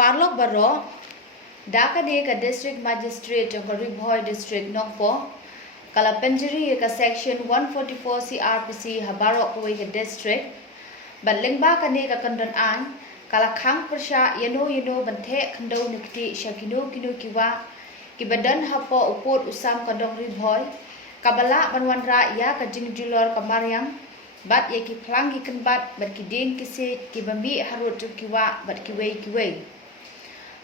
Parlok Baro, Dakade ka District Magistrate of Riboy District Nongpo, Kalapenjiri ka Section 144 CRPC Habarok Kuwai ka District, Balingba kani ka Kandan An, Kalakhang Persha Yano Bante Kando Nikti Shakino Kino Kiwa, Kibadan Hapo Uput Usam Kadong Riboy, Kabala Banwanra Ya ka Jingjulor Kamaryang, Bat Yaki Plangi Kanbat, Bat Kidin Kisi, Kibambi Harut Kiwa, Bat Kiwai.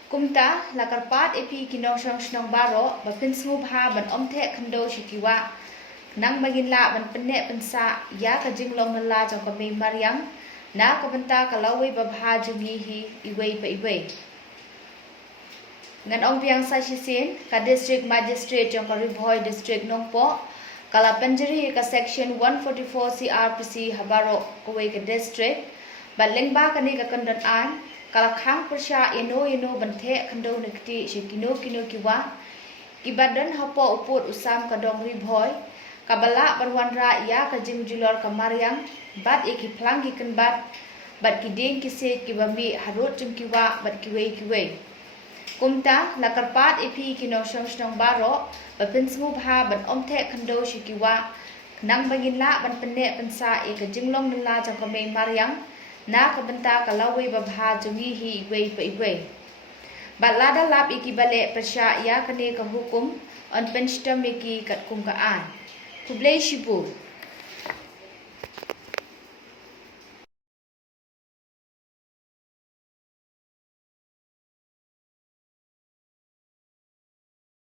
Kumta lakarpat epi kinong snong baro bapin smubha ban omthe khando shikiwa nang maginla ban penne pensa ya ka jinglong nala jong kami maryang na kabanta kalawi babha jungi hi iwei pa iwei ngan ong piang sa sisin ka district magistrate jong Riboy district nongpo kala penjeri ka section 144 CRPC habaro kuwai ka district balengba kani ka kandan an Kalakhang Persha Yano Bante Kando Nikti Shikino Kino Kiwa Kibadan Hapo Uput Usam Kadong Riboy Kabala Barwanra Ya Kajim Julor Kamaryang Bat Eki Plangi Kanbat Bat Kiding Kisit Kibambi Harut Jumkiwa Bat Kiwai Kumta Lakarpat Epi Kino Snong Baro Bapin Smubha Bat Omte Kando Shikiwa Nang Baginla Ban Pene Pensa Eka Jinglong Nala Jangkame Maryang Na kabanta kalawi babha jungi hi iwei pa iwei. Balada lap iki bale persya ya kane ka hukum on penstam iki kat kungkaan. Kublai shibu.